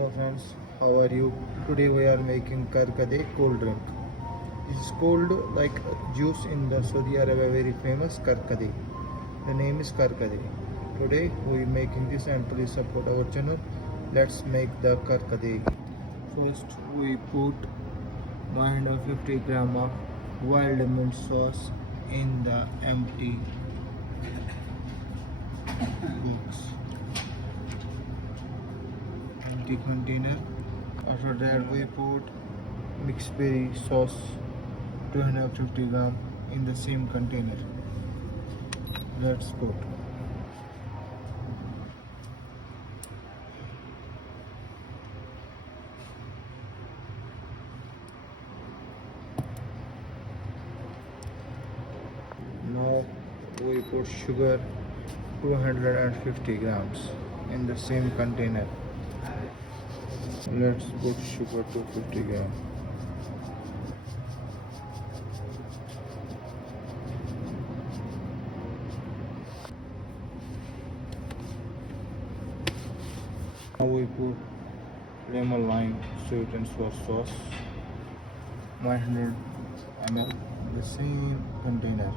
Hello friends, how are you? Today we are making karkade cold drink. This is cold like juice in the Saudi Arabia very famous karkade. The name is karkade. Today we are making this and please support our channel. Let's make the karkade. First we put 150 gram of wild mint sauce in the empty box. Empty container. After that we put mixed berry sauce 250 gram in the same container. Let's put. Now we put sugar 250 grams in the same container. Let's put sugar 250 grams. Now we put lemon lime sweet and sour sauce 100 ml in the same container.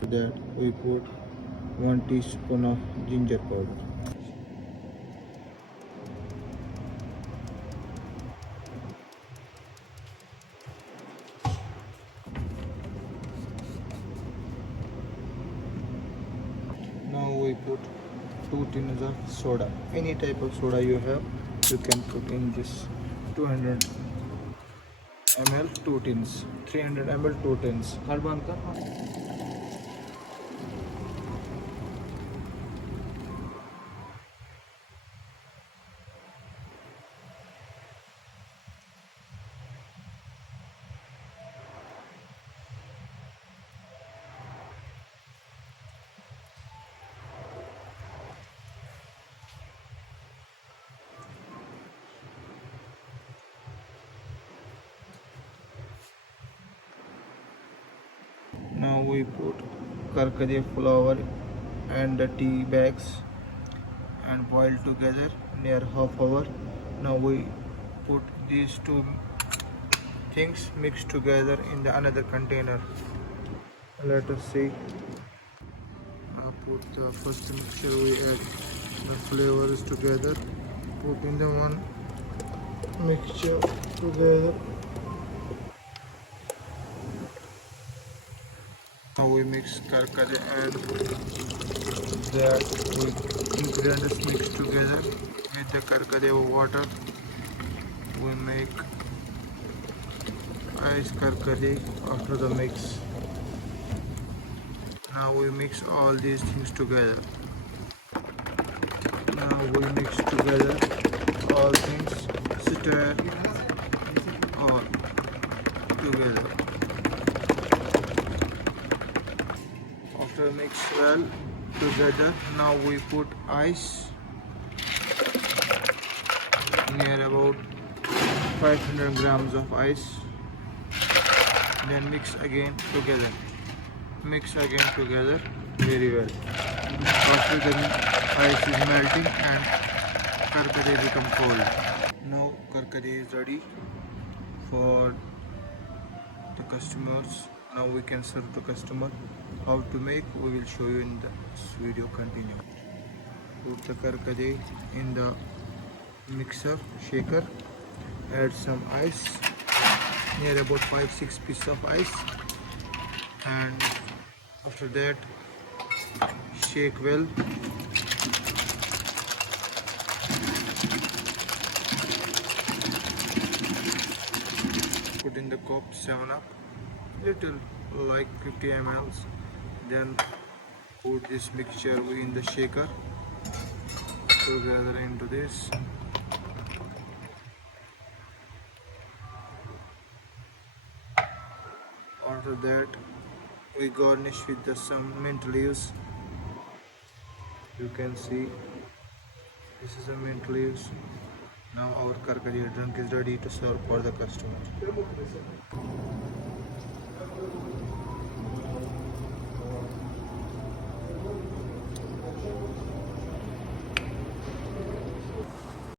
To that we put 1 teaspoon of ginger powder. Now we put 2 tins of soda. Any type of soda you have, you can put in this 200 ml 2 tins, 300 ml 2 tins. Now we put karkade flour and the tea bags and boil together near half hour. Now we put these two things mixed together in the another container. Let us see. Now put the first mixture, we add the flavors together. Put in the one mixture together. Now we mix karkade and that ingredients mixed together with the karkade water. We make ice karkade after the mix. Now we mix all these things together. Now we mix together all things, stir all together. After mix well together, now we put ice near about 500 grams of ice. Then mix again together. Mix again together very well. After the ice is melting and karkade become cold. Now karkade is ready for the customers. Now we can serve the customer. How to make, we will show you in this video. Continue. Put the karkade in the mixer shaker. Add some ice, near about 5-6 pieces of ice, and after that shake well. Put in the cup 7-up, little like 50 ml. Then put this mixture in the shaker together into this. After that we garnish with some mint leaves. You can see this is a mint leaves. Now our karkade drink is ready to serve for the customer.